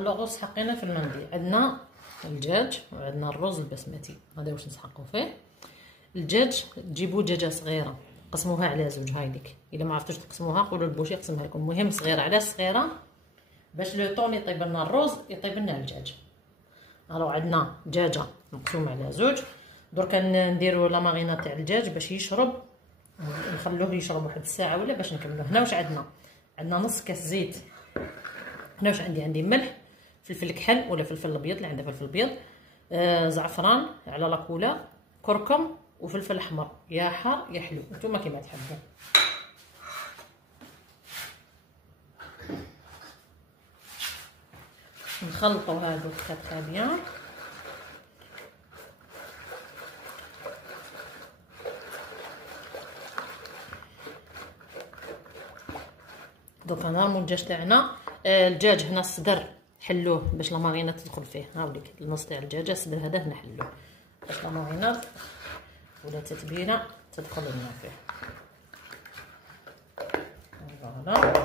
الرز حقينا في المندي. عندنا الدجاج وعندنا الرز البسمتي. هذا واش نسحقوا فيه. الدجاج تجيبوا دجاجه صغيره قسموها على زوج. هايديك الا ما عرفتوش تقسموها قولوا للبوشي يقسمها لكم. المهم صغيره. علاش صغيره؟ باش لو طون يطيب لنا الرز يطيب لنا الدجاج. الو عندنا دجاجه مقسومه على زوج. درك نديروا لا مارينا تاع الدجاج باش يشرب، نخلوه يشرب واحد الساعه ولا باش نكملوه. هنا واش عندنا نص كاس زيت. هنا واش عندي ملح، فلفل كحل ولا فلفل ابيض اللي عنده فلفل ابيض، زعفران على لاكولا، كركم وفلفل احمر، يا حار يا حلو نتوما كيما تحبوا. نخلطوا هادو تري بيان. دوكا نرمو الدجاج تاعنا. الدجاج هنا الصدر حلوه باش لا مارينات تدخل فيه. هاوليك النص تاع الدجاجه الصدر هذا هنا حلوه باش لا مارينات ولا تتبيله تدخل لنا فيه. فوالا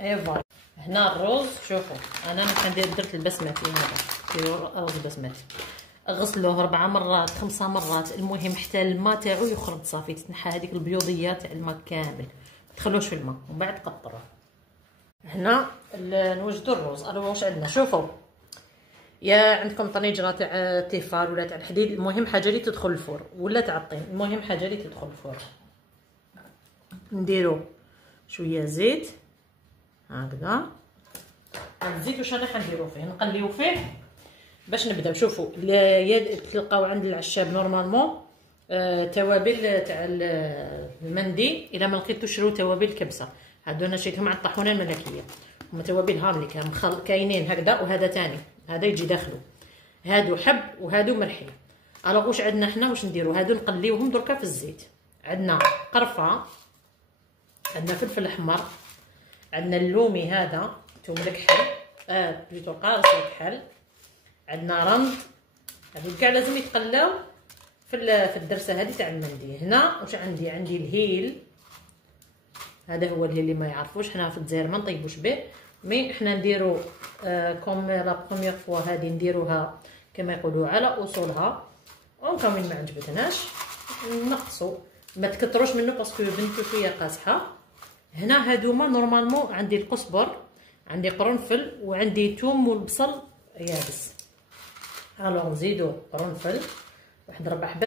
ايوا. هنا الرز شوفوا انا درت البسمتي. هذا ديروا رز بسمتي غسلوه 4 مرات 5 مرات، المهم حتى الماء تاعو يخرج صافي، تنحى هذيك البيوضيه تاع الماء كامل، ما تخلوش في الماء ومن بعد قطروه. هنا نوجدوا الرز. الو واش عندنا؟ شوفوا يا عندكم طنجره تاع تيفال ولا تاع الحديد، المهم حاجه اللي تدخل الفرن، ولا تاع الطين، المهم حاجه اللي تدخل الفرن. نديروا شويه زيت هكذا. الزيت واش انا حنديرو فيه؟ نقليو فيه باش نبداو. شوفوا تلقاو عند العشاب نورمالمون توابل تاع المندي. الا ما لقيتوش شرو توابل كبسه، هادو انا شريتهم على الطاحونه الملكيه، هما توابل هامليك كاينين هكذا. وهذا تاني هذا يجي داخلو، هادو حب وهادو مرحي. الوغ واش عندنا حنا؟ واش نديرو؟ هادو نقليوهم دركا في الزيت. عندنا قرفه، عندنا فلفل احمر، عندنا اللومي هذا توم الكحل بليتو قارص الكحل، عندنا رمد. هادو كاع لازم يتقلاو في الدرسه هذه تاع المندي. هنا واش عندي الهيل. هذا هو الهيل اللي ما يعرفوش، حنا في الجزائر ما نطيبوش به، مي حنا نديرو كوم لا بروميير فوا هذه نديروها كما يقولوا على اصولها. وكم ما عجبتناش نقصوا، ما تكثروش منه باسكو بنتو شويه قاصحه. هنا هادوما نورمالمون عندي القزبر، عندي قرنفل، وعندي توم والبصل يابس. الوغ نزيدو قرنفل واحد 4 حبات.